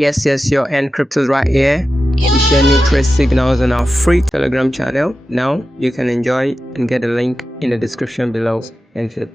Yes, your Encrypt is right here. We share new trade signals on our free Telegram channel. Now you can enjoy and get a link in the description below. Thank you.